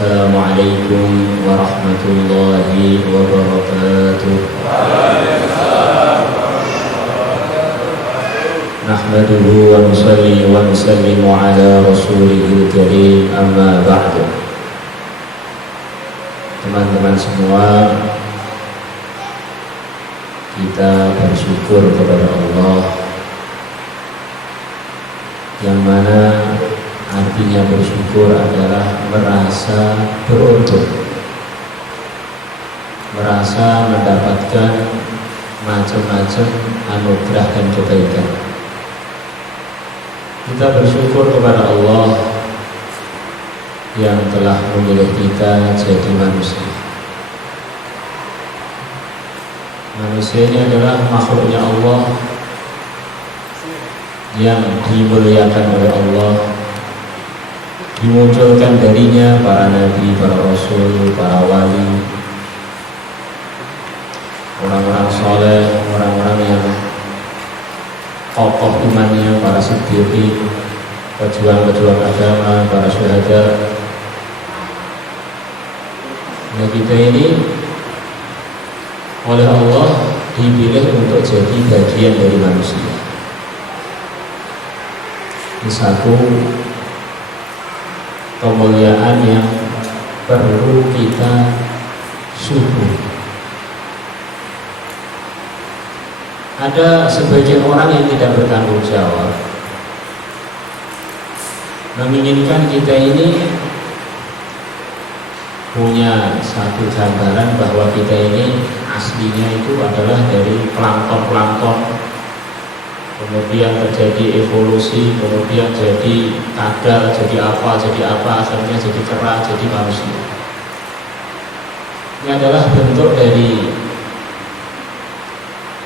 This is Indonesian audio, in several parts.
Assalamualaikum warahmatullahi wabarakatuh. Nahmaduhu wa nusalli wa nusallimu ala rasulihil karim, amma ba'du. Teman-teman semua, kita bersyukur kepada Allah, yang mana artinya bersyukur adalah merasa beruntung, merasa mendapatkan macam-macam anugerah dan kebaikan. Kita bersyukur kepada Allah yang telah memilih kita jadi manusia. Manusia ini adalah makhluknya Allah yang dimuliakan oleh Allah. Dimunculkan darinya para nabi, para rasul, para wali, orang-orang soleh, orang-orang yang kokoh imannya, para siddiqin, pejuang-pejuang agama, para syuhada. Nah, kita ini oleh Allah dipilih untuk jadi bagian dari manusia. Ini satu kemuliaan yang perlu kita syukuri. Ada sebagian orang yang tidak bertanggung jawab, menginginkan kita ini punya satu gambaran bahwa kita ini aslinya itu adalah dari plankton, kemudian terjadi evolusi, kemudian jadi kadal, jadi apa, akhirnya jadi kera, jadi manusia. Ini adalah bentuk dari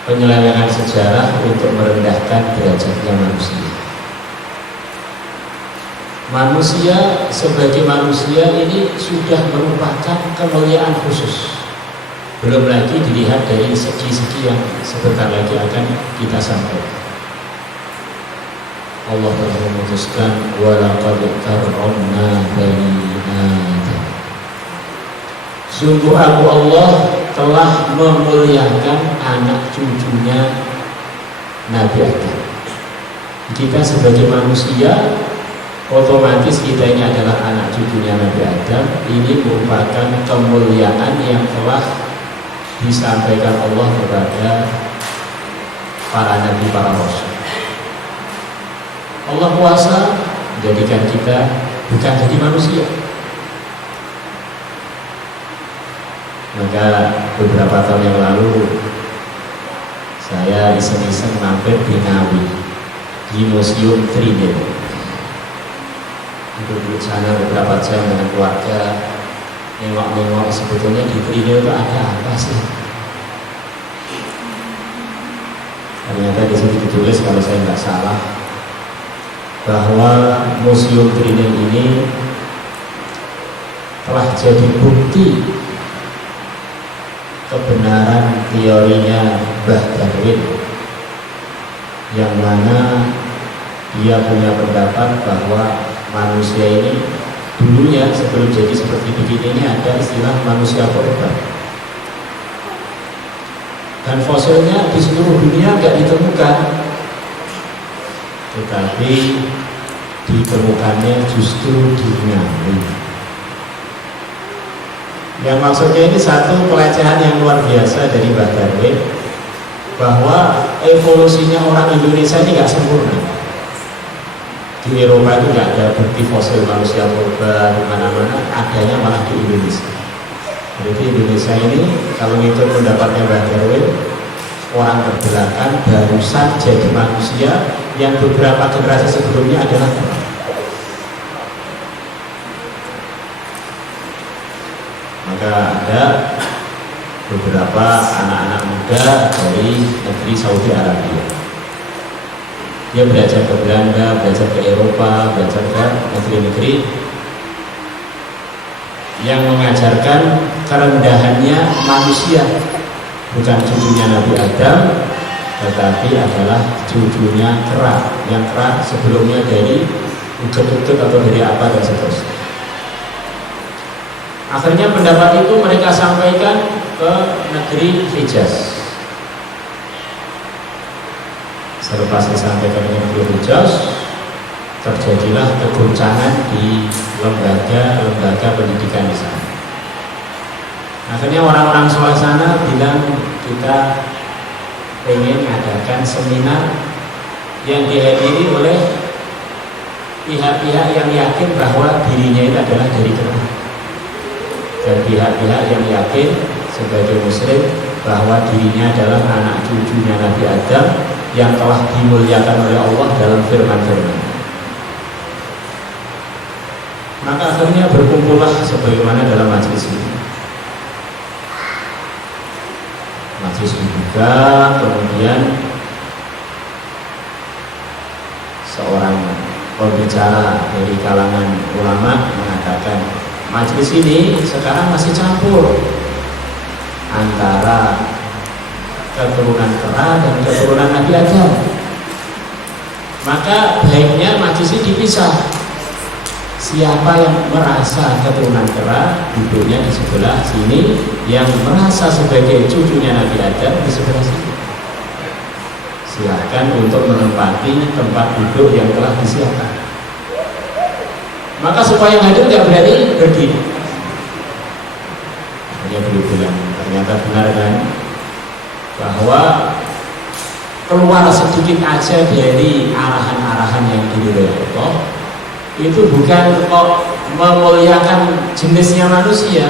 penyelewengan sejarah untuk merendahkan derajatnya manusia. Manusia sebagai manusia ini sudah merupakan kemuliaan khusus. Belum lagi dilihat dari segi-segi yang sebentar lagi akan kita sampaikan. Allah telah memutuskan walaqad karramna bani Adam. Sungguh Allah telah memuliakan anak cucunya Nabi Adam. Kita sebagai manusia, otomatis kita ini adalah anak cucunya Nabi Adam. Ini merupakan kemuliaan yang telah disampaikan Allah kepada para nabi, para rasul. Allah kuasa menjadikan kita bukan jadi manusia. Maka beberapa tahun yang lalu saya iseng-iseng mampir di Ngawi, di Museum Trinil. Duduk di sana beberapa jam dengan keluarga, nengok-nengok sebetulnya di Trinil itu ada apa sih? Ternyata di situ ditulis, kalau saya nggak salah, bahwa Museum Trinil ini telah jadi bukti kebenaran teorinya Mbah Darwin, yang mana dia punya pendapat bahwa manusia ini dulunya sebelum jadi seperti begini ini ada istilah manusia purba, dan fosilnya di seluruh dunia nggak ditemukan, tetapi ditemukannya justru di Ngawi. Yang maksudnya ini satu pelecehan yang luar biasa dari Mbah Darwin, bahwa evolusinya orang Indonesia ini nggak sempurna. Di Eropa itu nggak ada bukti fosil manusia purba di mana-mana, adanya malah di Indonesia. Jadi Indonesia ini kalau ngikut pendapatnya Mbah Darwin, orang terbelakang barusan jadi manusia yang beberapa generasi sebelumnya adalah kera. Maka ada beberapa anak-anak muda dari negeri Saudi Arabia. Dia belajar ke Belanda, belajar ke Eropa, belajar ke negeri-negeri yang mengajarkan kerendahannya manusia, bukan cucunya Nabi Adam, tetapi adalah cucunya kera, yang kera sebelumnya dari uget-uget atau dari apa dan seterusnya. Akhirnya pendapat itu mereka sampaikan ke negeri Hijaz. Selepas disampaikan ke negeri Hijaz, terjadilah kegoncangan di lembaga pendidikan di sana. Akhirnya orang-orang soleh sana bilang, kita ingin mengadakan seminar yang dihadiri oleh pihak-pihak yang yakin bahwa dirinya itu adalah dari Tuhan, dan pihak-pihak yang yakin sebagai muslim bahwa dirinya adalah anak cucunya Nabi Adam yang telah dimuliakan oleh Allah dalam firman-firman. Maka akhirnya berkumpullah sebagaimana dalam majelis ini. Majelis dibuka, kemudian seorang pembicara dari kalangan ulama mengatakan, majelis ini sekarang masih campur antara keturunan kera dan keturunan Nabi Adam. Maka baiknya majelis ini dipisah. Siapa yang merasa keturunan kera duduknya di sebelah sini, yang merasa sebagai cucunya Nabi Adam di sebelah sini. Silakan untuk menempati tempat duduk yang telah disiapkan. Maka supaya yang hadir tidak berani berdiri. Hanya beliau bilang, ternyata benar kan, bahwa keluar sedikit aja dari arahan-arahan yang diberi Allah, itu bukan kok memuliakan jenisnya manusia,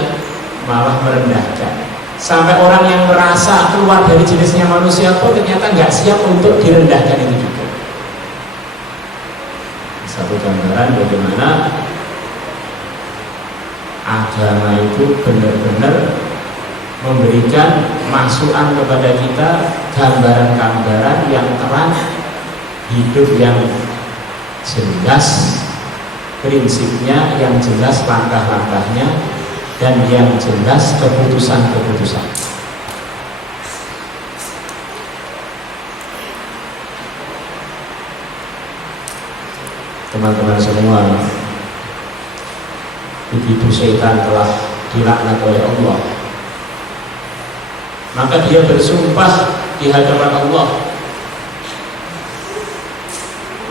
malah merendahkan. Sampai orang yang merasa keluar dari jenisnya manusia pun ternyata nggak siap untuk direndahkan itu juga. Satu gambaran bagaimana agama itu benar-benar memberikan masukan kepada kita, gambaran-gambaran yang terang, hidup yang jelas, prinsipnya yang jelas, langkah-langkahnya, dan yang jelas keputusan-keputusan. Teman-teman semua, begitu setan telah dilaknat oleh Allah, maka dia bersumpah di hadapan Allah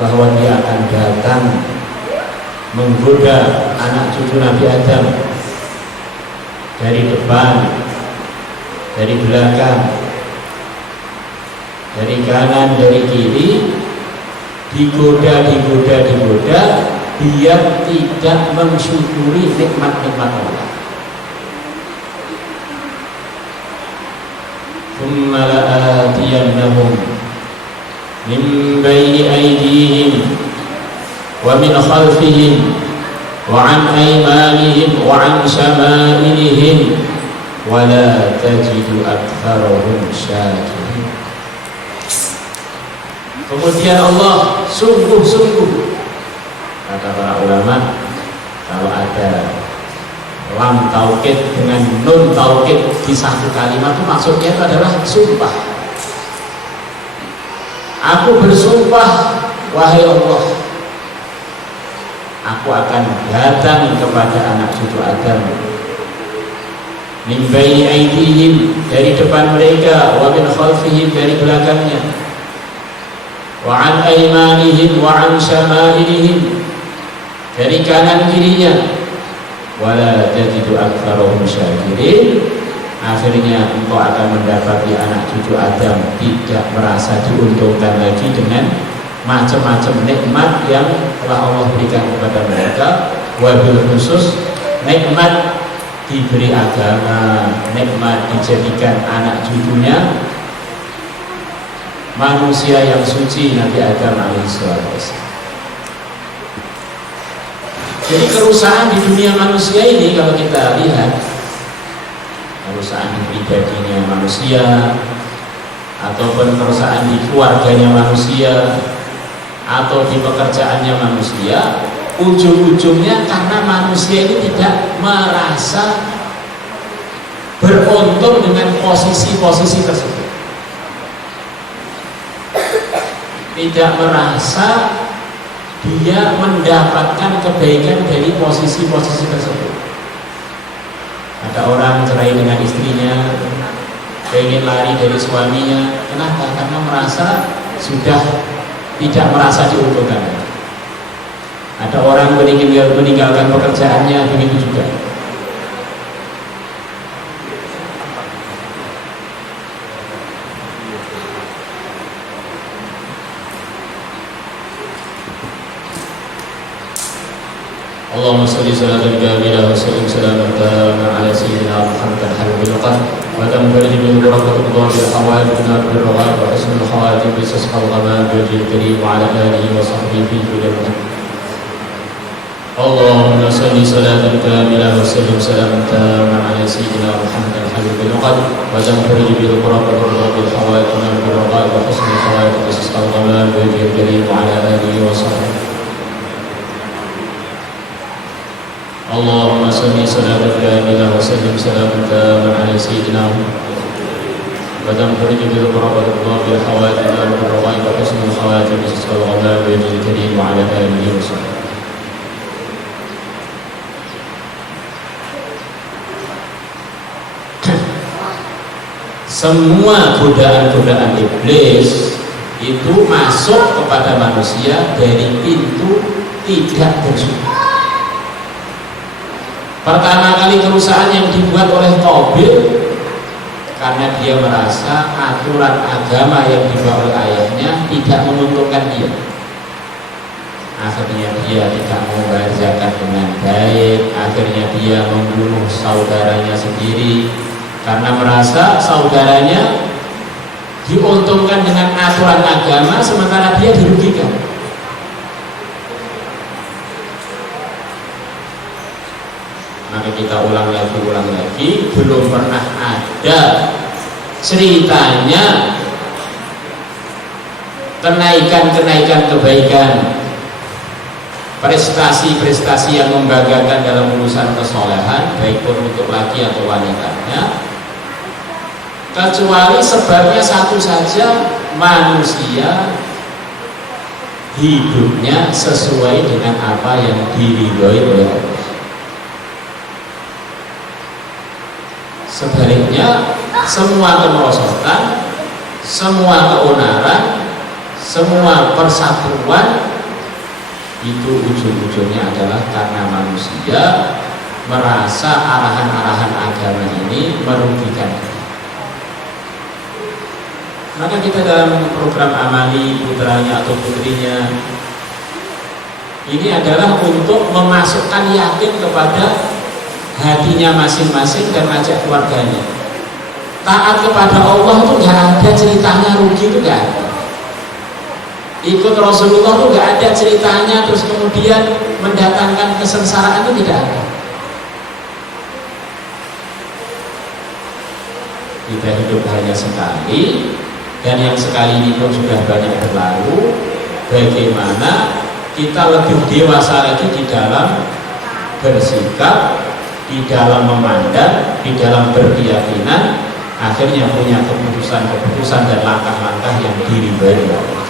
bahwa dia akan datang menggoda anak cucu Nabi Adam dari depan, dari belakang, dari kanan, dari kiri, digoda, biar tidak mensyukuri nikmat-nikmat Allah. Tsumma la'atiyannahum min baini aydihim wa min khalfihim wa an aymanihim wa an syama'ilihim wa la tajidu aktsarahum syakirin. Kemudian Allah sungguh-sungguh, kata para ulama, kalau ada lam taukid dengan nun taukid di satu kalimat itu maksudnya itu adalah sumpah. Aku bersumpah, wahai Allah, aku akan datang kepada anak cucu Adam min baini aydihim, dari depan mereka, wa min khalfihim, dari belakangnya, wa an aymanihim wa an syama'ilihim, dari kanan kirinya, wala tajidu aktsarahum syakirin. Akhirnya engkau akan mendapati anak cucu Adam tidak merasa diuntungkan lagi dengan macam-macam nikmat yang telah Allah berikan kepada mereka, wabil khusus nikmat diberi agama, nikmat dijadikan anak cucunya manusia yang suci Nabi Adam alaihissalam. Jadi kerusakan di dunia manusia ini, kalau kita lihat kerusakan di pribadinya manusia ataupun kerusakan di keluarganya manusia atau di pekerjaannya manusia, ujung-ujungnya karena manusia ini tidak merasa beruntung dengan posisi-posisi tersebut, tidak merasa dia mendapatkan kebaikan dari posisi-posisi tersebut. Ada orang cerai dengan istrinya, pengen lari dari suaminya. Kenapa? Karena merasa sudah tidak merasa diuntungkan. Ada orang meninggalkan pekerjaannya, begitu juga. Allahumma salli salatan kamilah wa sallim salaman taman ala sayyidina Muhammad al-Habib al-Qad wa tamfari bil barakati bil hawali bil raghab wa husnul khawatim bi sasqal ghamam bi wajhil karim wa ala alihi wa sahbihi fi kulli makan. Allahumma salli salatan kamilah wa sallim salaman taman ala sayyidina Muhammad al-Habib al-Qad wa tamfari bil barakati bil hawali bil raghab wa husnul khawatim bi sasqal ghamam bi wajhil karim wa ala alihi wa sahbihi. Allahumma salli salatan kamilah wa sallim salaman taman ala sayyidina wa tamfari bil barakati bil hawali bil raghab wa husnul khawatim bi sasqal ghamam bi wajhil karim wa ala alihi wa sahbihi. Semua godaan-godaan iblis itu masuk kepada manusia dari pintu tidak bersyukur. Pertama kali kerusakan yang dibuat oleh Qabil karena dia merasa aturan agama yang dibawa oleh ayahnya tidak menguntungkan dia. Akhirnya dia tidak membayar zakat dengan baik. Akhirnya dia membunuh saudaranya sendiri karena merasa saudaranya diuntungkan dengan aturan agama sementara dia dirugikan. Maka kita ulang lagi, belum pernah ada ceritanya kenaikan kebaikan, prestasi yang membanggakan dalam urusan kesolehan, baik pun untuk laki atau wanitanya, kecuali sebabnya satu saja, manusia hidupnya sesuai dengan apa yang diridhoi oleh Allah. Sebaliknya, semua kemerosotan, semua keonaran, semua persatuan itu ujung-ujungnya adalah karena manusia merasa arahan-arahan agama ini merugikan. Maka kita dalam program amali putranya atau putrinya ini adalah untuk memasukkan yakin kepada hatinya masing-masing dan ajak keluarganya. Taat kepada Allah itu nggak ada ceritanya rugi, itu nggak ada. Ikut Rasulullah itu nggak ada ceritanya terus kemudian mendatangkan kesengsaraan, itu tidak ada. Kita hidup hanya sekali, dan yang sekali ini pun sudah banyak berlalu. Bagaimana kita lebih dewasa lagi di dalam bersikap, di dalam memandang, di dalam berkeyakinan, akhirnya punya keputusan dan langkah-langkah yang diridhoi Allah.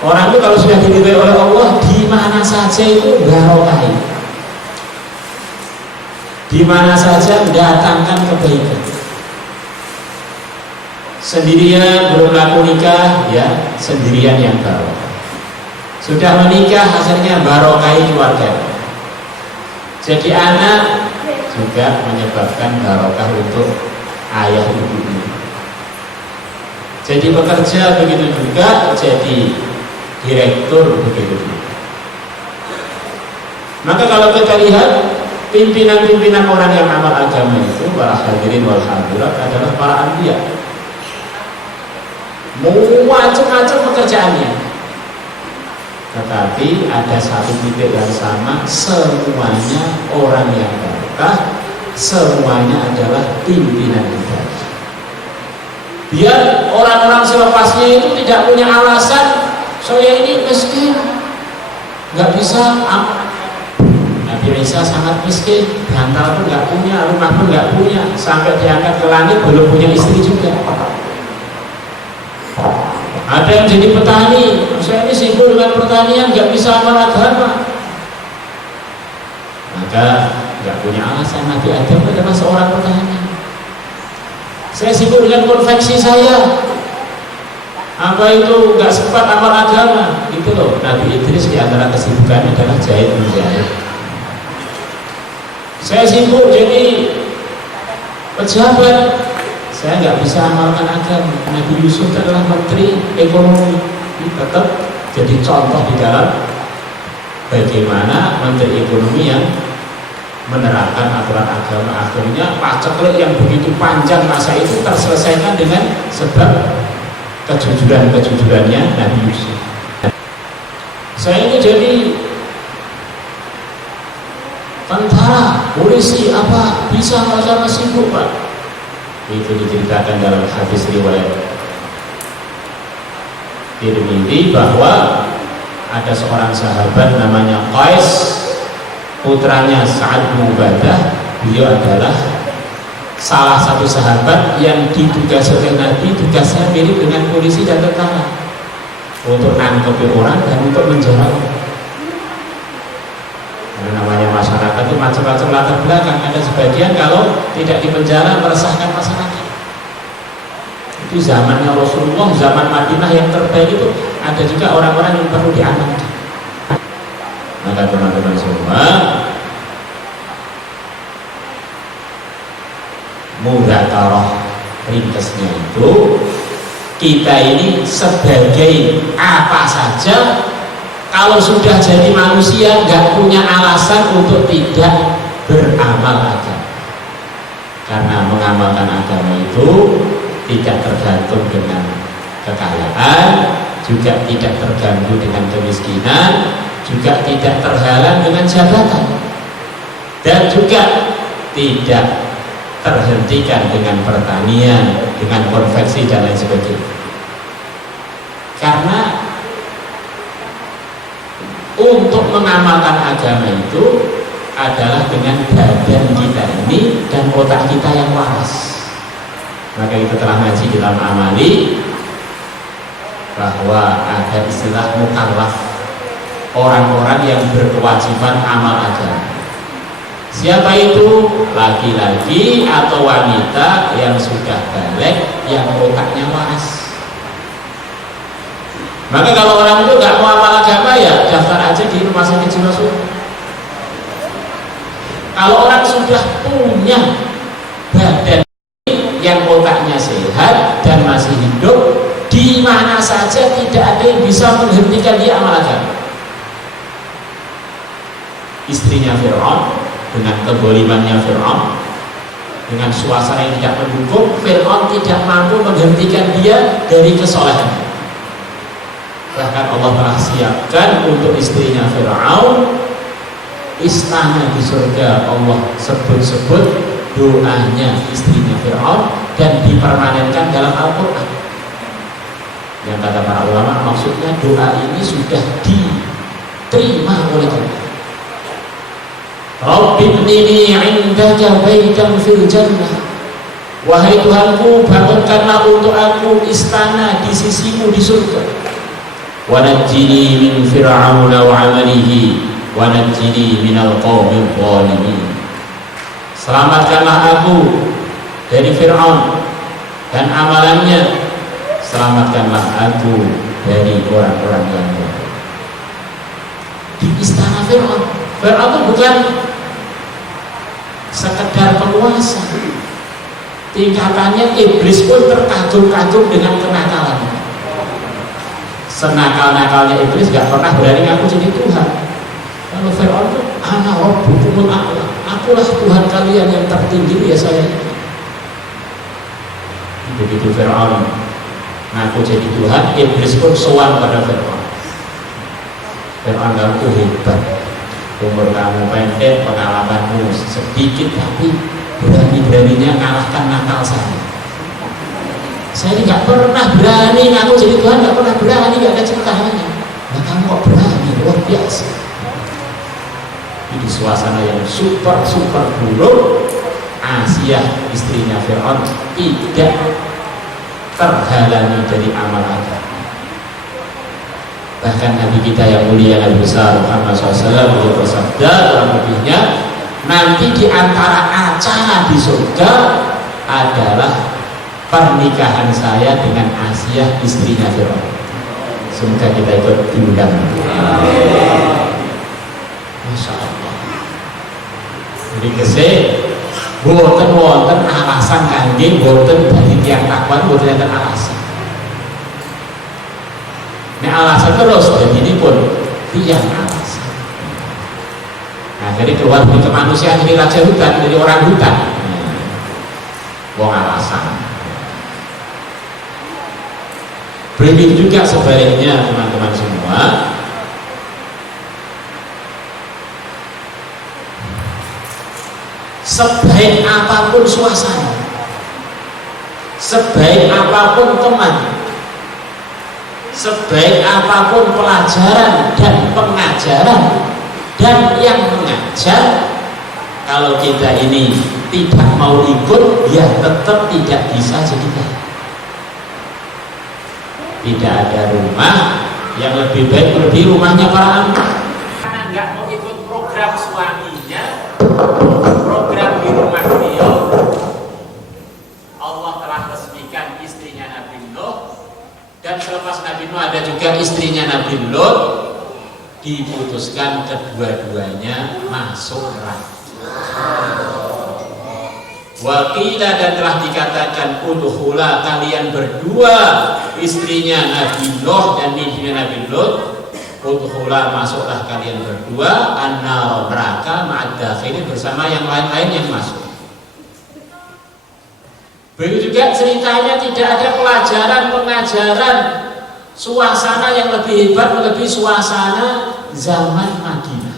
Orang itu kalau sudah diridhoi oleh Allah, di mana saja itu barokah, di mana saja mendatangkan kebaikan. Sendirian belum laku nikah, ya sendirian yang barokah. Sudah menikah, hasilnya barokai keluarga. Jadi anak juga menyebabkan barokah untuk ayah ibunya. Jadi pekerja begitu juga, jadi direktur begitu juga. Maka kalau kita lihat pimpinan-pimpinan orang yang amal agama itu, para hadirin wal hadirat, adalah para anbiya. Macam-macam pekerjaannya, tetapi ada satu titik yang sama, semuanya orang yang barokah, semuanya adalah pimpinan ibadah. Biar orang-orang selepasnya itu tidak punya alasan, saya ini miskin, nggak bisa. Nabi Isa sangat miskin, bantal pun nggak punya, rumah pun nggak punya, sampai diangkat ke langit belum punya istri juga. Ada yang jadi petani, saya ini sibuk dengan pertanian, nggak bisa amal agama. maka nggak punya alasan. Nabi Adam adalah seorang petani. Saya sibuk dengan konveksi saya, apa itu nggak sempat amal agama gitu loh. Nabi Idris di antara kesibukannya adalah jahit menjahit. Saya sibuk jadi pejabat, saya nggak bisa amalkan agama. Nabi Yusuf adalah menteri ekonomi, tetap jadi contoh di dalam bagaimana menteri ekonomi yang menerapkan aturan agama. Akhirnya paceklik yang begitu panjang masa itu terselesaikan dengan sebab kejujurannya Nabi Yusuf. Saya ini jadi tentara, polisi, apa bisa nggak sama sibuk Pak? Itu diceritakan dalam hadis riwayat Tirmidzi bahwa ada seorang sahabat namanya Qais, putranya Sa'ad bin Ubadah. Beliau adalah salah satu sahabat yang ditugasi oleh Nabi, tugasnya mirip dengan polisi dan tentara, untuk nangkepin orang dan untuk menjara orang. Karena namanya masyarakat itu macam-macam latar belakang. Ada sebagian kalau tidak dipenjara meresahkan masyarakat. Itu zamannya Rasulullah, zaman Madinah yang terbaik itu ada juga orang-orang yang perlu diamankan. Maka teman-teman semua, mudzakarah ringkasnya itu, kita ini sebagai apa saja kalau sudah jadi manusia nggak punya alasan untuk tidak beramal agama. Karena mengamalkan agama itu tidak tergantung dengan kekayaan, juga tidak terganggu dengan kemiskinan, juga tidak terhalang dengan jabatan, dan juga tidak terhentikan dengan pertanian, dengan konveksi dan lain sebagainya. Karena untuk mengamalkan agama itu adalah dengan badan kita ini dan otak kita yang waras. Maka kita telah ngaji di dalam amali bahwa ada istilah mukallaf, orang-orang yang berkewajiban amal agama. Siapa itu? Laki-laki atau wanita yang sudah balik, yang otaknya waras. Maka kalau orang itu nggak mau amal agama, ya daftar aja di rumah sakit jiwa suruh. Kalau orang sudah punya badan yang otaknya sehat dan masih hidup, di mana saja tidak ada yang bisa menghentikan dia amal agama. Istrinya Fir'aun, dengan kebolimannya Fir'aun, dengan suasana yang tidak mendukung, Fir'aun tidak mampu menghentikan dia dari kesolehan. Bahkan Allah telah siapkan untuk istrinya Fir'aun istana di surga. Allah sebut-sebut doanya istrinya Fir'aun dan dipermanenkan dalam Al-Quran. Yang kata para ulama, maksudnya doa ini sudah diterima oleh Allah. Rabbibnini 'indaka baitan fil jannah. Wahai Tuhanku, bangunkanlah untuk aku istana di sisimu di surga. Wa najjini min fir'aun wa 'amalihi wa najjini minal qaumil zalimin. Selamatkanlah aku dari Fir'aun dan amalannya, selamatkanlah aku dari orang-orang yang zalim. Di istana Fir'aun. Fir'aun itu bukan sekedar penguasa, tingkatannya iblis pun terkagum-kagum dengan kenakalannya. Senakal-nakalnya iblis gak pernah berani ngaku jadi Tuhan. Kalau Fir'aun itu ana rabbukumul a'la, akulah Tuhan kalian yang tertinggi, ya saya. Begitu Fir'aun ngaku jadi Tuhan, iblis pun sowan pada Fir'aun. Fir'aun ngaku hebat, umur kamu pendek, pengalamanmu sedikit, tapi berani-beraninya ngalahkan nakal saya. Saya ini gak pernah berani ngaku jadi Tuhan, gak pernah berani, gak ada ceritanya. Nah kamu kok berani, luar biasa. Di suasana yang super buruk, Asiyah istrinya Fir'aun tidak terhalangi dari amal agama. Bahkan Nabi kita yang mulia, Nabi besar Muhammad SAW, beliau bersabda dalam hadisnya, nanti di antara acara di surga adalah pernikahan saya dengan Asiyah istrinya Firaun. Semoga kita ikut diundang. Masya Allah. Jadi keseh boten wonten alasan kangge boten dari tiang takwa boten wonten alasan. Nek alasan terus jadi ini pun tiang alasan. Nah jadi keluar dari kemanusiaan jadi raja hutan, jadi orang hutan. Wong alasan. Begitu juga sebaliknya teman-teman semua. Sebaik apapun suasana, sebaik apapun teman, sebaik apapun pelajaran dan pengajaran dan yang mengajar, kalau kita ini tidak mau ikut, ya tetap tidak bisa jadi baik. Tidak ada rumah yang lebih baik melebihi rumahnya para anak. Karena nggak mau ikut program suaminya, program di rumah beliau, Allah telah resmikan istrinya Nabi Nuh, dan selepas Nabi Nuh ada juga istrinya Nabi Lut, diputuskan kedua-duanya masuk neraka. Waqila, dan telah dikatakan udkhula, kalian berdua istrinya Nabi Nuh dan istrinya Nabi Lut, udkhula, masuklah kalian berdua an-nar, neraka, ma'ad dakhilin, bersama yang lain-lain yang masuk. Begitu juga ceritanya tidak ada pelajaran pengajaran suasana yang lebih hebat melebihi suasana zaman Madinah.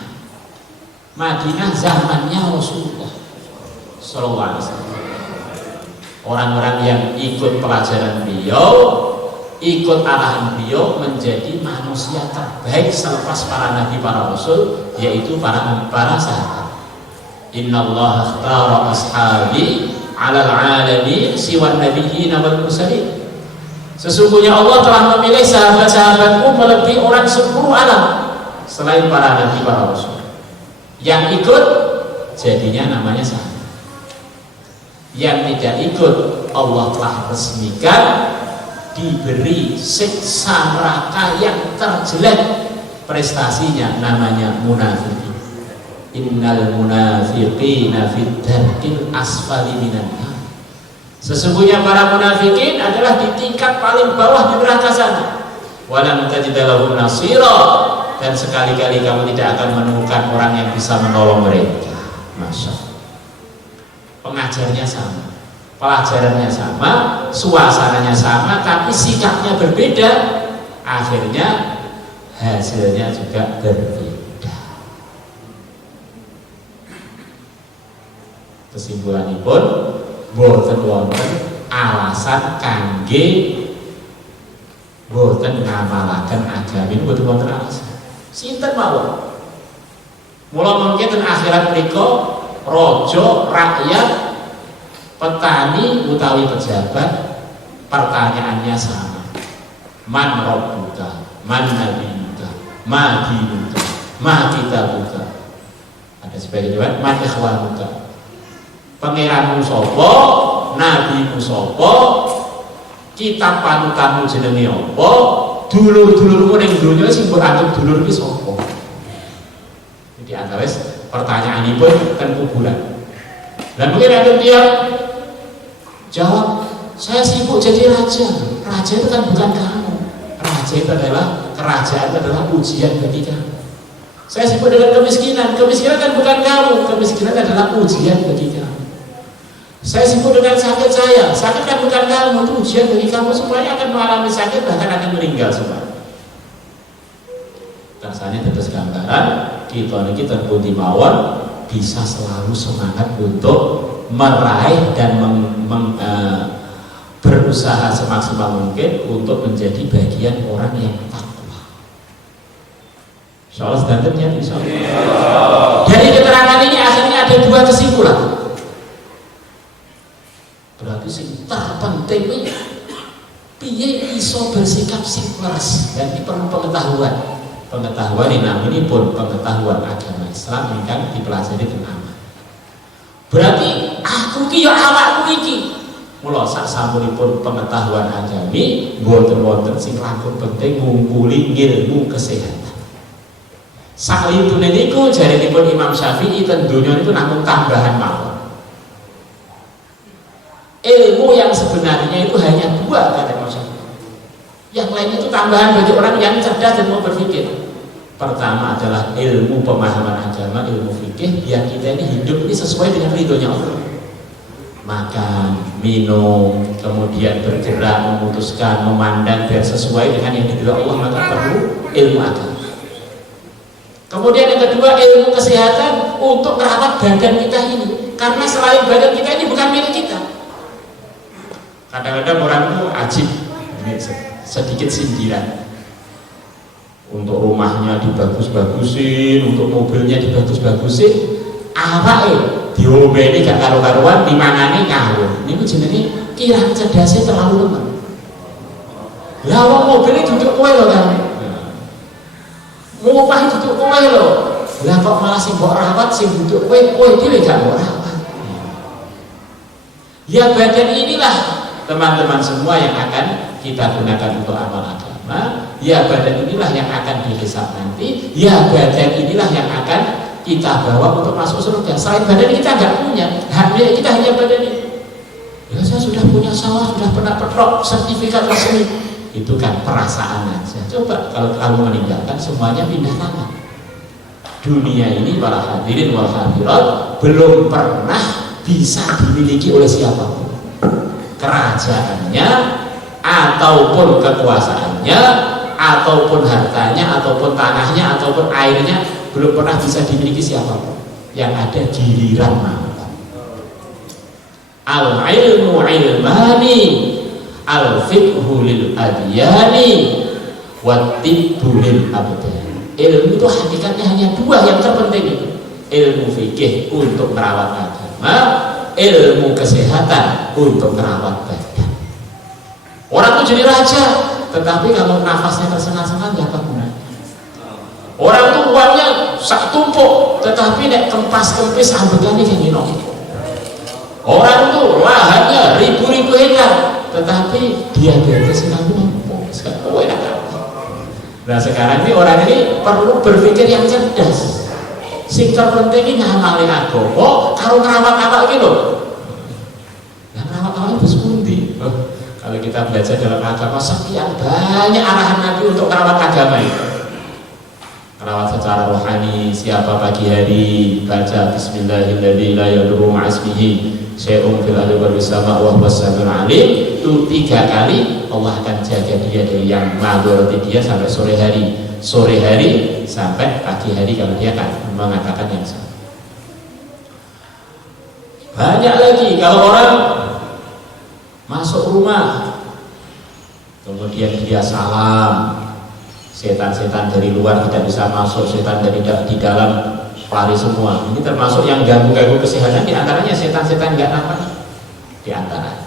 Madinah zamannya Rasulullah Sallallahu Alaihi Wasallam. Orang-orang yang ikut pelajaran beliau, ikut arahan beliau, menjadi manusia terbaik selepas para nabi, para rasul, yaitu para sahabat. Innallaha ikhtara ashabi 'alal 'alamin siwan nabiyyin wal mursalin. Sesungguhnya Allah telah memilih sahabat-sahabatku melebihi orang seluruh alam selain para nabi, para rasul. Yang ikut jadinya namanya sahabat. Yang tidak ikut, Allah telah resmikan diberi siksa neraka yang terjelek prestasinya, namanya munafikin. Innal munafiqina fid darkil asfali minan nar. Sesungguhnya para munafikin adalah di tingkat paling bawah di neraka sana. Walam tajid lahum nasira, dan sekali-kali kamu tidak akan menemukan orang yang bisa menolong mereka. Masya Allah. Pengajarnya sama, pelajarannya sama, suasananya sama, tapi sikapnya berbeda, akhirnya hasilnya juga berbeda. Kesimpulanipun, boten wonten alasan kangge boten ngamalaken agami, boten wonten alasan. Sinten mawon. Mula mungkin ten akhirat menika rojo, rakyat, petani utawi pejabat, pertanyaannya sama. Man rabbuka, man nabiyuka, ma dinuka, ma kitabuka. Ada sebagian jawab, man ikhwanuka. Pangeranmu sapa, nabimu sapa, kitab panutanmu jenenge apa, dulur-dulurmu ning donya sing mbok anggap dulur ki sapa. Jadi antawis pertanyaan ini pun kan kuburan. Dan mungkin ada dia jawab, saya sibuk jadi raja. Raja itu kan bukan kamu. Raja itu adalah, kerajaan adalah ujian bagi kamu. Saya sibuk dengan kemiskinan. Kemiskinan kan bukan kamu. Kemiskinan adalah ujian bagi kamu. Saya sibuk dengan sakit saya. Sakit kan bukan kamu. Itu ujian bagi kamu. Semuanya akan mengalami sakit, bahkan akan meninggal semua. Rasanya tetes gambaran kita terpundi mawon bisa selalu semangat untuk meraih dan berusaha semaksimal mungkin untuk menjadi bagian orang yang takwa. Insyaallah sedantennya insyaallah. Dari keterangan ini akhirnya ada dua kesimpulan. Berarti sing terpenting ini piye iso bersikap sing leres, dan ini perlu pengetahuan. Pengetahuan ini pun pengetahuan agama Islam yang dipelajari dengan aman. Berarti aku ki ya awakku iki. Mula sak sampunipun pengetahuan agami boten wonten sing langkung penting ngumpuli ilmu kesehatan. Saklintune niku jarinipun Imam Syafi'i ten donya niku namung tambahan mawon. Ilmu yang sebenarnya itu hanya dua kata Imam Syafi'i. Yang lain itu tambahan bagi orang yang cerdas dan mau berpikir. Pertama adalah ilmu pemahaman agama, ilmu fikih, biar kita ini hidup ini sesuai dengan ridhonya Allah. Makan, minum, kemudian bergerak, memutuskan, memandang biar sesuai dengan yang dibilang Allah, maka perlu ilmu agama. Kemudian yang kedua, ilmu kesehatan untuk merawat badan kita ini, karena selain badan kita ini bukan milik kita. Kadang-kadang orang itu ajib, ini sedikit sindiran. Untuk rumahnya dibagus-bagusin, untuk mobilnya dibagus-bagusin, awake diombeni gak karu-karuan, dimangani ngawur. Niku jenenge kirang cerdasnya terlalu lemah. Lah wong mobilnya duduk kowe lho kan. Ngomah duduk kowe lho. Lah kok malah sing mbok rawat sing duduk kowe dhewe gak mbok rawat. Ya badan inilah teman-teman semua yang akan kita gunakan untuk amal agama. Ya badan inilah yang akan dihisab nanti. Ya badan inilah yang akan kita bawa untuk masuk surga. Selain badan kita nggak punya, hanya kita hanya badan ini. Ya saya sudah punya sawah, sudah pernah petrok, sertifikat resmi. Itu kan perasaan aja. Coba kalau kamu meninggalkan semuanya pindah tangan. Dunia ini para hadirin wal hadirat belum pernah bisa dimiliki oleh siapapun. Kerajaannya ataupun kekuasaannya ataupun hartanya ataupun tanahnya ataupun airnya belum pernah bisa dimiliki siapapun. Yang ada giliran makan. Al-ilmu ilmani, al-fiqhu lil adyani, wa tibbu lil abdan. Ilmu itu hakikatnya hanya dua yang terpenting itu. Ilmu fikih untuk merawat agama, ilmu kesehatan untuk merawat badan. Orang itu jadi raja, tetapi kalau nafasnya tersengal-sengal ya apa gunanya? Orang itu uangnya sak tumpuk, tetapi nek kempas-kempis ambegane kayak gini. Orang itu lahannya ribu-ribu hektar, tetapi diabetes nggak mampu. Nah sekarang ini orang ini perlu berpikir yang cerdas. Sing terpenting ini ngamali agama, karo ngerawat awak gitu. Nah ngerawat awak itu sepundi. Kalau kita belajar dalam agama, sekian banyak arahan Nabi untuk merawat agama itu. Merawat secara rohani, siapa pagi hari baca Bismillahirrahmanirrahim la yadurru ma'asmihi syai'un fil ardi wal sama wa huwas samiul alim. Itu 3 kali Allah akan jaga dia dari yang madoroti dia sampai sore hari sampai pagi hari kalau dia akan mengatakan yang sama. Banyak lagi kalau orang masuk rumah kemudian dia salam, setan-setan dari luar tidak bisa masuk, setan dari di dalam lari semua. Ini termasuk yang ganggu-ganggu kesehatan, di antaranya setan-setan nggak nampak di antara.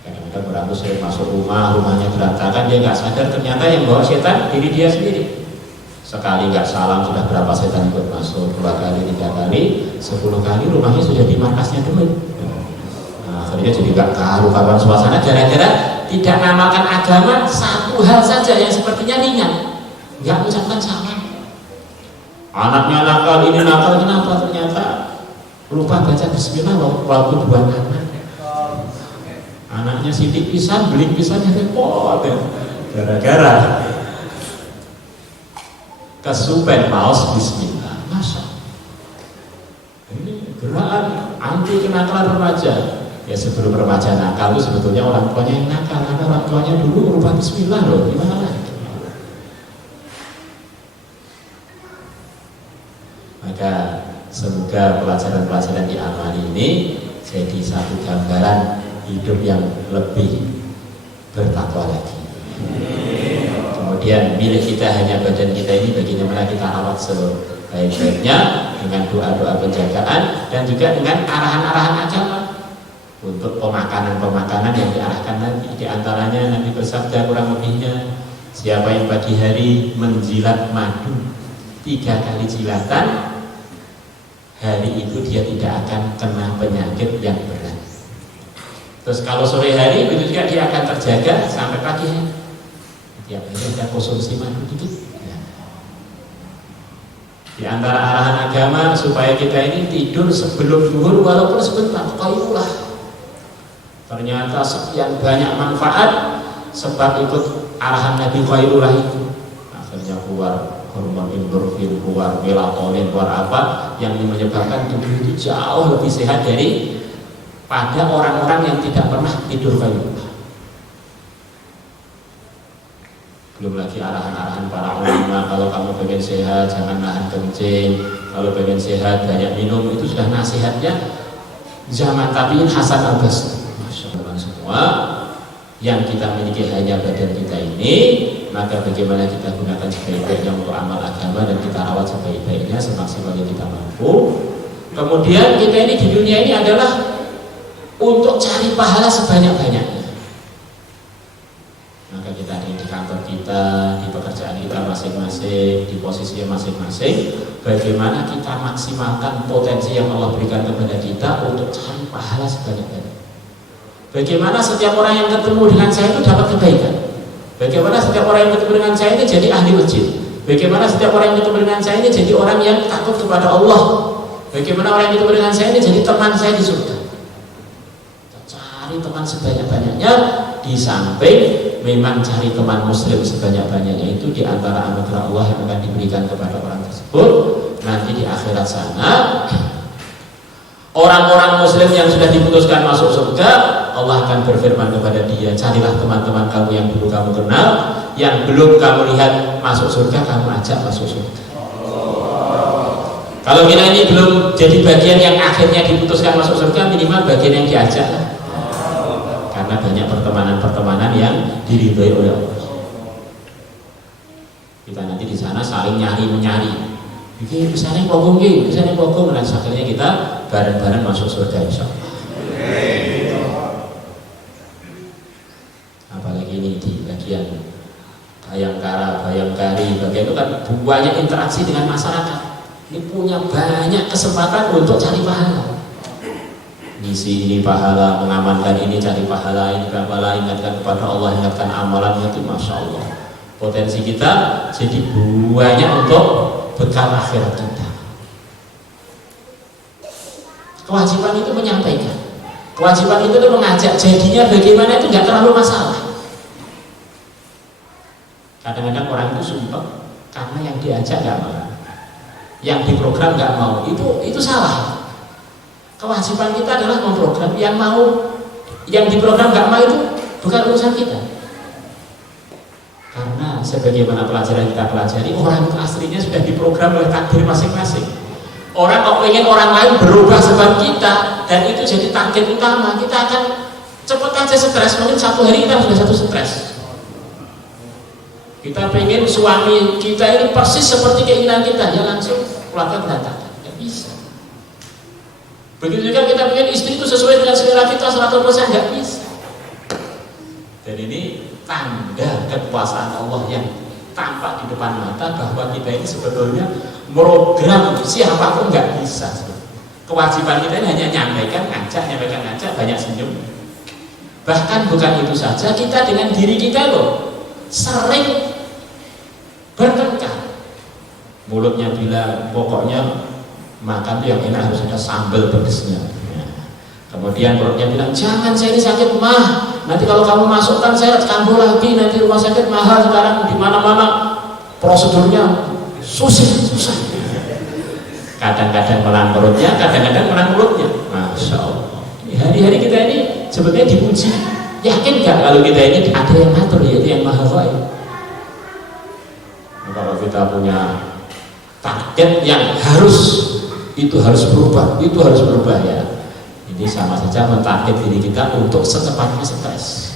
Kadang-kadang orang itu sering masuk rumahnya berantakan, dia nggak sadar ternyata yang bawa setan diri dia sendiri. Sekali nggak salam sudah berapa setan ikut masuk, 2 kali, 3 kali, 10 kali rumahnya sudah di markasnya dulu. Nah, akhirnya jadi nggak karu-karuan suasana gara-gara tidak namakan agama satu hal saja yang sepertinya ringan, nggak mengucapkan salam. Anaknya nakal, ini nakal, kenapa? Ternyata lupa baca bismillah waktu 2 anak. Anaknya sidik pisan, beling pisan ya repot ya. Gara-gara kesupen maos bismillah. Masa ini gerakan anti kenakalan remaja. Ya sebelum remaja nakal itu sebetulnya orang tuanya yang nakal, karena orang tuanya dulu merubah bismillah loh, gimana lagi? Maka semoga pelajaran-pelajaran di amal ini jadi satu gambaran hidup yang lebih bertakwa lagi. Kemudian milik kita hanya badan kita ini, bagaimana kita rawat sebaik-baiknya dengan doa-doa penjagaan dan juga dengan arahan-arahan agama untuk pemakanan-pemakanan yang diarahkan nanti. Di antaranya Nabi bersabda kurang lebihnya, siapa yang pagi hari menjilat madu 3 kali jilatan, hari itu dia tidak akan kena penyakit yang berat. Terus kalau sore hari itu juga dia akan terjaga sampai pagi hari. Tiap hari ada konsumsi madu dikit. Di antara arahan agama supaya kita ini tidur sebelum zuhur walaupun sebentar, qailullah. Ternyata sekian banyak manfaat sebab ikut arahan Nabi qailullah itu. Akhirnya keluar hormon endorfin, keluar melatonin, keluar apa yang menyebabkan tubuh itu jauh lebih sehat dari pada orang-orang yang tidak pernah tidur qailullah. Belum lagi arahan-arahan para ulama, kalau kamu pengen sehat jangan nahan kencing, kalau pengen sehat banyak minum, itu sudah nasihatnya zaman tabi'in Hasan al-Basri. Masya Allah, semua yang kita miliki hanya badan kita ini, maka bagaimana kita gunakan sebaik-baiknya untuk amal agama dan kita rawat sebaik-baiknya semaksimal yang kita mampu. Kemudian kita ini di dunia ini adalah untuk cari pahala sebanyak-banyaknya. Maka kita ada di kantor kita, di pekerjaan kita masing-masing, di posisi masing-masing, bagaimana kita maksimalkan potensi yang Allah berikan kepada kita untuk cari pahala sebanyak-banyaknya. Bagaimana setiap orang yang ketemu dengan saya itu dapat kebaikan. Bagaimana setiap orang yang ketemu dengan saya ini jadi ahli masjid. Bagaimana setiap orang yang ketemu dengan saya ini jadi orang yang takut kepada Allah. Bagaimana orang yang ketemu dengan saya ini jadi teman saya di surga. Kita cari teman sebanyak-banyaknya. Di samping memang cari teman muslim sebanyak-banyaknya itu di antara anugerah Allah yang akan diberikan kepada orang tersebut. Nanti di akhirat sana, orang-orang muslim yang sudah diputuskan masuk surga, Allah akan berfirman kepada dia, carilah teman-teman kamu yang dulu kamu kenal, yang belum kamu lihat masuk surga, kamu ajak masuk surga. Kalau kita ini belum jadi bagian yang akhirnya diputuskan masuk surga, minimal bagian yang diajak lah. Karena banyak pertemanan-pertemanan yang diridhoi oleh Allah. Kita nanti di sana saling nyari-menyari. Iki misalnya pokok iki, misalnya pokok, dan akhirnya kita bareng-bareng masuk surga insyaallah. Apalagi ini di bagian Bayangkara, Bayangkari, bagian itu kan banyak interaksi dengan masyarakat. Ini punya banyak kesempatan untuk cari pahala. Ngisi ini pahala, mengamankan ini cari pahala, ini pahala, ingatkan kepada Allah, ingatkan amalan itu, masya Allah. Potensi kita jadi banyak untuk bekal akhirat kita. Kewajiban itu menyampaikan, kewajiban itu mengajak, jadinya bagaimana itu nggak terlalu masalah. Kadang-kadang orang itu sumpah karena yang diajak nggak mau, yang diprogram nggak mau, itu salah. Kewajiban kita adalah memprogram, yang mau, yang diprogram nggak mau itu bukan urusan kita. Karena sebagaimana pelajaran kita pelajari, orang itu aslinya sudah diprogram oleh takdir masing-masing. Orang kalau ingin orang lain berubah sebab kita, dan itu jadi target utama, kita akan cepet aja stres. Mungkin satu hari kita sudah satu stres. Kita pengen suami kita ini persis seperti keinginan kita, ya langsung keluarga berantakan. Nggak bisa. Begitu juga kita pengen istri itu sesuai dengan selera kita 100%, nggak bisa. Dan ini tanda kekuasaan Allah yang tampak di depan mata bahwa kita ini sebetulnya program siapapun nggak bisa. Kewajiban kita ini hanya nyampaikan, ngajak, banyak senyum. Bahkan bukan itu saja, kita dengan diri kita loh sering bertengkar. Mulutnya bilang pokoknya makan tuh yang enak harus ada sambal pedesnya. Kemudian perutnya bilang jangan, saya ini sakit mah, nanti kalau kamu masukkan saya kambuh lagi, nanti rumah sakit mahal sekarang, di mana-mana prosedurnya susah. Kadang-kadang menang perutnya, kadang-kadang menang mulutnya. Masya Allah. Hari-hari kita ini sebetulnya dipuji. Yakin gak kalau kita ini ada yang ngatur, yaitu yang maha gaib. Kalau kita punya target yang harus berubah, itu harus berubah ya. Ini sama saja mentarget diri kita untuk secepatnya stres.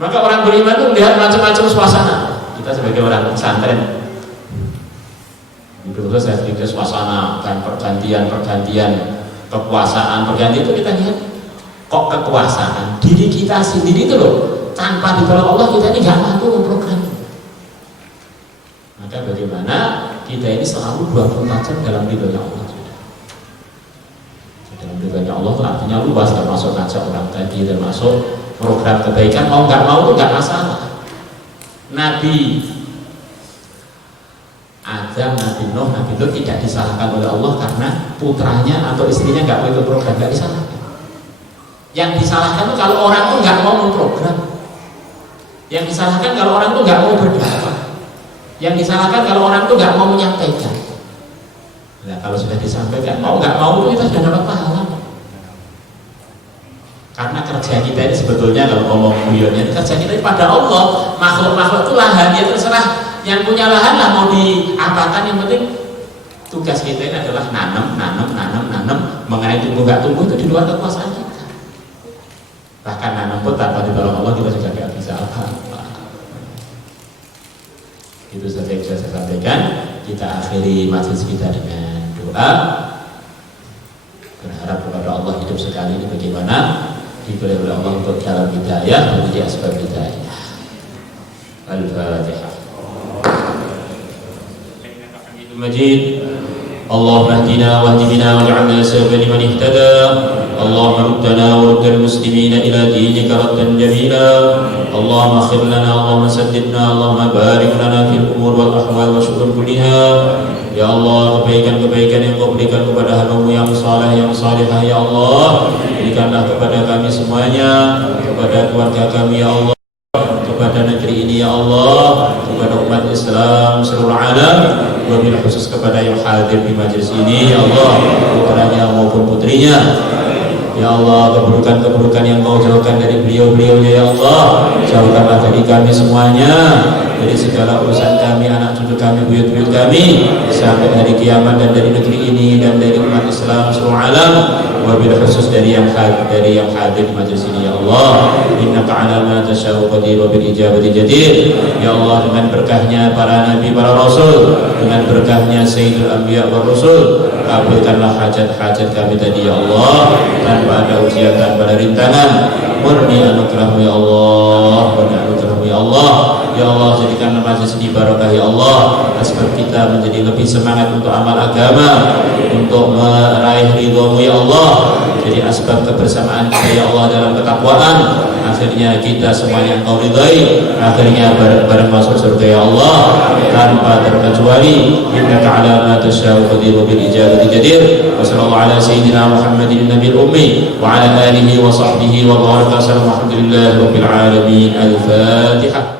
Maka orang beriman itu melihat macam-macam suasana. Kita sebagai orang pesantren, betul-betul saya pikir suasana dan pergantian kekuasaan, pergantian itu kita lihat kok kekuasaan diri kita sendiri itu loh, tanpa ditolong Allah kita ini nggak mampu memprogram. Maka bagaimana kita ini selalu 24 jam dalam ridhonya Allah. Dalam ridhonya Allah itu artinya luas, termasuk ngajak orang tadi, termasuk program kebaikan, mau nggak mau itu nggak masalah. Nabi Adam, Nabi Nuh, Nabi Lut tidak disalahkan oleh Allah karena putranya atau istrinya nggak mau ikut program, nggak disalahkan. Yang disalahkan itu kalau orang itu nggak mau memprogram. Yang disalahkan kalau orang itu nggak mau berdoa. Yang disalahkan kalau orang itu nggak mau menyampaikan. Nah, kalau sudah disampaikan, mau nggak mau itu kita sudah dapat pahala. Karena kerja kita ini sebetulnya kalau ngomong guyonnya, kerja kita ini pada Allah. Makhluk-makhluk itu lahan, ya terserah. Yang punya lahan lah mau diapakan, yang penting tugas kita ini adalah nanam. Mengenai tumbuh nggak tumbuh itu di luar kekuasaan kita. Bahkan nanam pun tanpa ditolong Allah kita juga tidak bisa apa-apa. Itu saja yang bisa saya sampaikan. Kita akhiri majelis kita dengan doa, berharap kepada Allah hidup sekali ini bagaimana diberi oleh Allah untuk jalan hidayah menjadi asbab hidayah. Al-Fatihah. Majid. Allahumma hdina wahdi bina waj'alna sababan liman ihtada. Allahumma ruddana wa ruddal muslimina ila dinika raddan jamila. Allahumma khir lana, Allahumma saddidna, Allahumma barik lana fil umur wal ahwal wa syukur kulliha. Ya Allah, kebaikan-kebaikan yang Kau berikan kepada hamba-Mu yang saleh, yang salihah, ya Allah, berikanlah kepada kami semuanya, kepada keluarga kami, ya Allah, kepada negeri ini, ya Allah, kepada umat Islam seluruh alam, wabil khusus kepada yang hadir di majelis ini, ya Allah, putranya maupun putrinya. Ya Allah, keburukan-keburukan yang Kau jauhkan dari beliau-beliaunya, ya Allah, jauhkanlah dari kami semuanya, dari segala urusan kami, anak cucu kami, buyut-buyut kami, sampai hari kiamat, dan dari negeri ini dan dari umat Islam seluruh alam, wabil khusus dari yang hadir di majelis ini, ya Allah. Innaka ala ma tasya'u qadir wa bil ijabati jadir. Ya Allah, dengan berkahnya para nabi, para rasul, dengan berkahnya sayyidul anbiya wa rasul, kabulkanlah hajat-hajat kami tadi, ya Allah, tanpa ada ujian, tanpa ada rintangan. Murni anugerahmu, ya Allah, murni anugerahmu, ya Allah. Ya Allah, jadikan majelis ini barokah, ya Allah, sebab kita menjadi lebih semangat untuk amal agama, untuk meraih ridhomu, ya Allah. Jadi asbab kebersamaan kita, ya Allah, dalam ketakwaan, akhirnya kita semuanya Engkau ridhai, akhirnya bareng masuk surga, ya Allah, tanpa terkecuali. Innaka ala ma tasya'u qadir wa bil ijabati jadir. Wa sallallahu ala sayyidina Muhammadin nabiyil ummi wa ala alihi wa sahbihi wa baraka. Alhamdulillahi rabbil alamin. Al-Fatihah.